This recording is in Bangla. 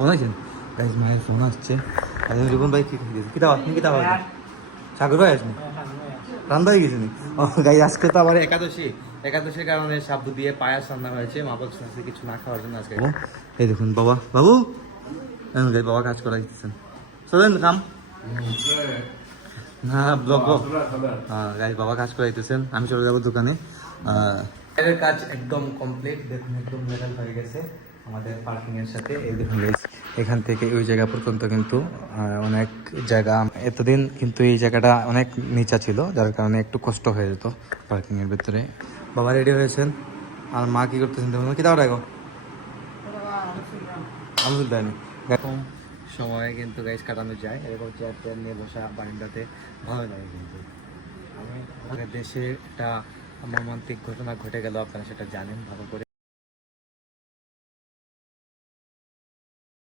ফোন আছেন গাইজ মায়ের ফোন আসছে। আরে রিপন ভাই কি কি দাও আপনি কি দাও সাগর ভাই আসেন? রান্না হয়ে গেছে ও আজকে তো আবার একাদশী। একাদশীর কারণে সাবু দিয়ে পায়াস রান্না হয়েছে, মা বলছেন আজকে কিছু না খাওয়ার জন্য আজকে। এই দেখুন, বাবা, বাবু। গাই বাবা কাজ করা দিচ্ছেন। চলেন কাম না ব্লগ হ্যাঁ গাই বাবা কাজ করে দিতেছেন। আমি চলে যাব দোকানে। কাজ একদম কমপ্লিট দেখুন, একদম লেভেল হয়ে গেছে। আমাদের পার্কিং এর সাথে এই দেখুন এখান থেকে ওই জায়গা পর্যন্ত কিন্তু অনেক জায়গা। এতদিন কিন্তু এই জায়গাটা অনেক নিচা ছিল, যার কারণে একটু কষ্ট হয়ে যেত পার্কিং এর ভিতরে। বাবা রেডি হয়েছেন? আর মা কি করতেছেন দেখুন, কি দাও রাখো আমজুল দেয়নি এরকম সময় কিন্তু গাইস কাটানো যায়। এরকম চেয়ার টেয়ার নিয়ে বসা বারিন্দাতে ভালো লাগে কিন্তু। আমি দেশে একটা মর্মান্তিক ঘটনা ঘটে গেল, আপনারা সেটা জানেন, ভালো করে।